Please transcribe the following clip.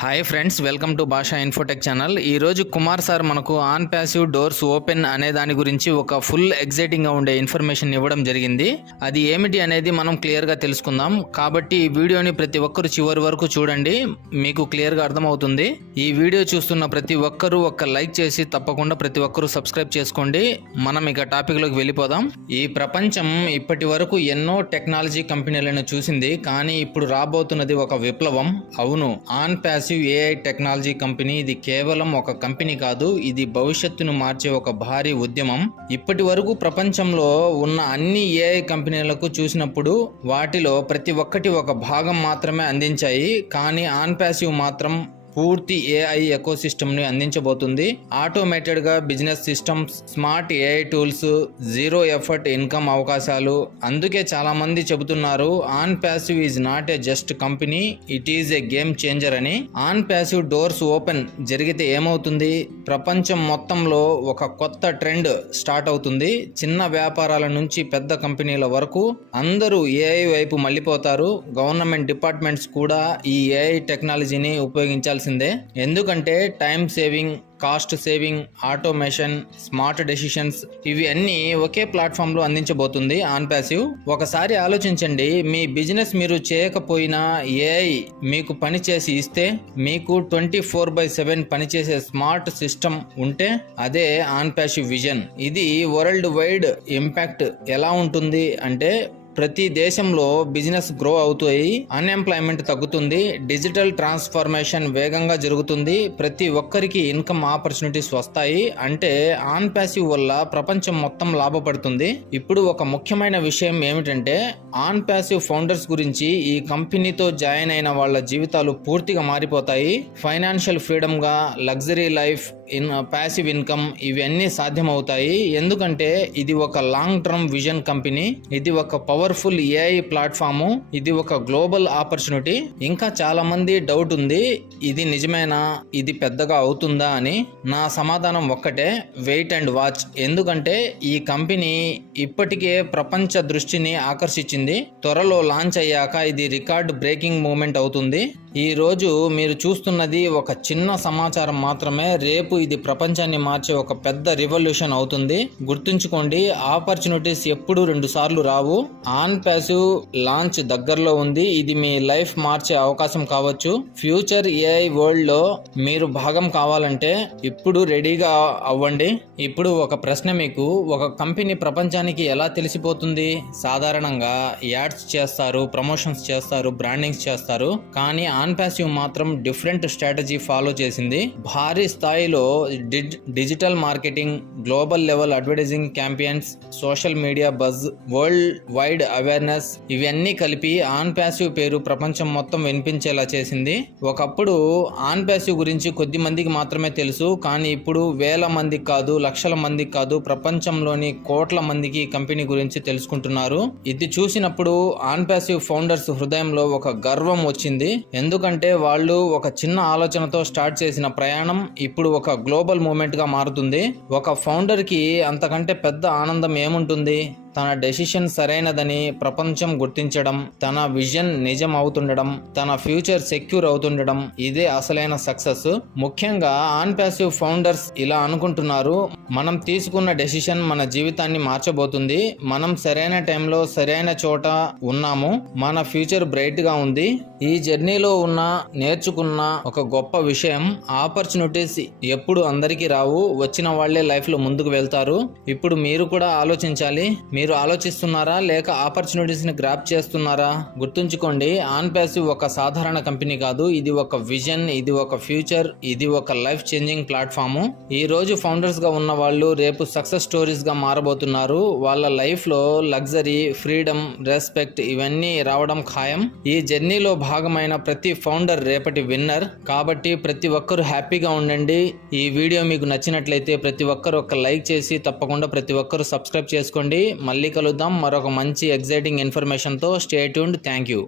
Hi friends, welcome to భాషా Infotech channel. ఈరోజు Kumar sir మనకు ఆన్ ప్యాసివ్ డోర్స్ ఓపెన్ అనే దాని గురించి ఒక ఫుల్ ఎగ్జైటింగ్గా ఉండే ఇన్ఫర్మేషన్ ఇవ్వడం జరిగింది. అది ఏమిటి అనేది మనం క్లియర్గా తెలుసుకుందాం. కాబట్టి ఈ వీడియోని ప్రతి ఒక్కరు చివరి వరకు చూడండి, మీకు క్లియర్గా అర్థమవుతుంది. ఈ వీడియో చూస్తున్న ప్రతి ఒక్కరూ ఒక లైక్ చేసి తప్పకుండా ప్రతి ఒక్కరూ సబ్స్క్రైబ్ చేసుకోండి. మనం ఇక టాపిక్లోకి వెళ్ళిపోదాం. ఈ ప్రపంచం ఇప్పటి వరకు ఎన్నో టెక్నాలజీ కంపెనీలను చూసింది, కానీ ఇప్పుడు రాబోతున్నది ఒక విప్లవం. అవును, on passive AI technology company. ఇది కేవలం ఒక కంపెనీ కాదు, ఇది భవిష్యత్తును మార్చే ఒక భారీ ఉద్యమం. ఇప్పటి వరకు ప్రపంచంలో ఉన్న అన్ని ఏఐ కంపెనీలకు చూసినప్పుడు వాటిలో ప్రతి ఒక్కటి ఒక భాగం మాత్రమే అందించాయి. కానీ ఆన్ ప్యాసివ్ మాత్రం పూర్తి ఏఐ ఎకోసిస్టమ్ని అందించబోతుంది. ఆటోమేటెడ్గా business systems, smart AI tools, zero effort income అవకాశాలు. అందుకే చాలా మంది చెబుతున్నారు on passive is not a just company, it is a game changer అని. ఆన్ ప్యాసివ్ డోర్స్ ఓపెన్ జరిగితే ఏమవుతుంది? ప్రపంచం మొత్తంలో ఒక కొత్త ట్రెండ్ స్టార్ట్ అవుతుంది. చిన్న వ్యాపారాల నుంచి పెద్ద కంపెనీల వరకు అందరూ ఏఐ వైపు మళ్ళీపోతారు. గవర్నమెంట్ డిపార్ట్మెంట్స్ కూడా ఈ ఏఐ టెక్నాలజీని ఉపయోగించాల్సి ఎందుకంటే time saving, cost saving, automation, smart decisions ఇవి అన్నీ ఒకే ప్లాట్ఫామ్ లో అందించబోతుంది ఆన్ ప్యాసివ్. ఒకసారి ఆలోచించండి, మీ బిజినెస్ మీరు చేయకపోయినా ఏఐ మీకు పని చేసి ఇస్తే, మీకు 24/7 పనిచేసే స్మార్ట్ సిస్టమ్ ఉంటే అదే ఆన్ ప్యాసివ్ విజన్. ఇది వరల్డ్ వైడ్ ఇంపాక్ట్ ఎలా ఉంటుంది అంటే, ప్రతి దేశంలో బిజినెస్ గ్రో అవుతాయి, అన్ఎంప్లాయ్మెంట్ తగ్గుతుంది, డిజిటల్ ట్రాన్స్ఫర్మేషన్ వేగంగా జరుగుతుంది, ప్రతి ఒక్కరికి ఇన్కమ్ ఆపర్చునిటీస్ వస్తాయి. అంటే ఆన్ ప్యాసివ్ వల్ల ప్రపంచం మొత్తం లాభపడుతుంది. ఇప్పుడు ఒక ముఖ్యమైన విషయం ఏమిటంటే, ఆన్ ప్యాసివ్ ఫౌండర్స్ గురించి. ఈ కంపెనీతో జాయిన్ అయిన వాళ్ళ జీవితాలు పూర్తిగా మారిపోతాయి. ఫైనాన్షియల్ ఫ్రీడమ్ గా, లగ్జరీ లైఫ్, ప్యాసివ్ ఇన్కమ్ ఇవన్నీ సాధ్యమవుతాయి. ఎందుకంటే ఇది ఒక లాంగ్ టర్మ్ విజన్ కంపెనీ, ఇది ఒక పవర్ఫుల్ ఏఐ ప్లాట్ఫాము, ఇది ఒక గ్లోబల్ ఆపర్చునిటీ. ఇంకా చాలా మంది డౌట్ ఉంది, ఇది నిజమేనా, ఇది పెద్దగా అవుతుందా అని. నా సమాధానం ఒక్కటే, వెయిట్ అండ్ వాచ్. ఎందుకంటే ఈ కంపెనీ ఇప్పటికే ప్రపంచ దృష్టిని ఆకర్షించింది. త్వరలో లాంచ్ అయ్యాక ఇది రికార్డ్ బ్రేకింగ్ మూమెంట్ అవుతుంది. ఈ రోజు మీరు చూస్తున్నది ఒక చిన్న సమాచారం మాత్రమే, రేపు ఇది ప్రపంచాన్ని మార్చే ఒక పెద్ద రివల్యూషన్ అవుతుంది. గుర్తుంచుకోండి, ఆపర్చునిటీస్ ఎప్పుడు 2 సార్లు రావు. ఆన్ ప్యాసివ్ లాంచ్ దగ్గరలో ఉంది. ఇది మీ లైఫ్ మార్చే అవకాశం కావచ్చు. ఫ్యూచర్ ఏఐ వరల్డ్ లో మీరు భాగం కావాలంటే ఇప్పుడు రెడీగా అవ్వండి. ఇప్పుడు ఒక ప్రశ్న మీకు, ఒక కంపెనీ ప్రపంచానికి ఎలా తెలిసిపోతుంది? సాధారణంగా యాడ్స్ చేస్తారు, ప్రమోషన్స్ చేస్తారు, బ్రాండింగ్స్ చేస్తారు. కానీ ఆన్ ప్యాసివ్ మాత్రం డిఫరెంట్ స్ట్రాటజీ ఫాలో చేసింది. భారీ స్థాయిలో digital marketing, global level advertising campaigns, social media buzz, world wide awareness ఇవన్నీ కలిపి ఆన్ ప్యాసివ్ పేరు ప్రపంచం మొత్తం వినిపించేలా చేసింది. ఒకప్పుడు ఆన్ ప్యాసివ్ గురించి కొద్ది మందికి మాత్రమే తెలుసు, కానీ ఇప్పుడు వేల మందికి కాదు, లక్షల మందికి కాదు, ప్రపంచంలోని కోట్ల మందికి కంపెనీ గురించి తెలుసుకుంటున్నారు. ఇది చూసినప్పుడు ఆన్ ప్యాసివ్ ఫౌండర్స్ హృదయంలో ఒక గర్వం వచ్చింది. ఎందుకంటే వాళ్ళు ఒక చిన్న ఆలోచనతో స్టార్ట్ చేసిన ప్రయాణం ఇప్పుడు ఒక గ్లోబల్ మూమెంట్ గా మారుతుంది. ఒక ఫౌండర్ కి అంతకంటే పెద్ద ఆనందం ఏముంటుంది? తన డెసిషన్ సరైనదని ప్రపంచం గుర్తించడం, తన విజన్ నిజం అవుతుండడం, తన ఫ్యూచర్ సెక్యూర్ అవుతుండడం, ఇదే అసలైన సక్సెస్. ముఖ్యంగా ఆన్ ప్యాసివ్ ఫౌండర్స్ ఇలా అనుకుంటున్నారు, మనం తీసుకున్న డెసిషన్ మన జీవితాన్ని మార్చబోతుంది, మనం సరైన టైంలో సరైన చోట ఉన్నాము, మన ఫ్యూచర్ బ్రైట్ గా ఉంది. ఈ జర్నీలో నేర్చుకున్న ఒక గొప్ప విషయం, ఆపర్చునిటీస్ ఎప్పుడు అందరికీ రావు, వచ్చిన వాళ్లే లైఫ్ లో ముందుకు వెళ్తారు. ఇప్పుడు మీరు కూడా ఆలోచించాలి, మీరు ఆలోచిస్తున్నారా లేక ఆపర్చునిటీస్ ని గ్రాప్ చేస్తున్నారా? గుర్తుంచుకోండి, ఆన్ ప్యాసివ్ ఒక సాధారణ కంపెనీ కాదు, ఇది ఒక విజన్, ఇది ఒక ఫ్యూచర్, ఇది ఒక లైఫ్ చేంజింగ్ ప్లాట్ఫామ్. ఈ రోజు ఫౌండర్స్ గా ఉన్న వాళ్ళు రేపు సక్సెస్ స్టోరీస్ గా మారబోతున్నారు. వాళ్ళ లైఫ్ లో లగ్జరీ, ఫ్రీడమ్, రెస్పెక్ట్ ఇవన్నీ రావడం ఖాయం. ఈ జర్నీలో భాగమైన ప్రతి ఫౌండర్ రేపటి విన్నర్. కాబట్టి ప్రతి ఒక్కరు హ్యాపీగా ఉండండి. ఈ వీడియో మీకు నచ్చినట్లయితే ప్రతి ఒక్కరు ఒక లైక్ చేసి తప్పకుండా ప్రతి ఒక్కరు సబ్స్క్రైబ్ చేసుకోండి. మళ్ళీ కలుద్దాం మరొక మంచి ఎగ్జైటింగ్ ఇన్ఫర్మేషన్తో. Stay tuned. Thank you.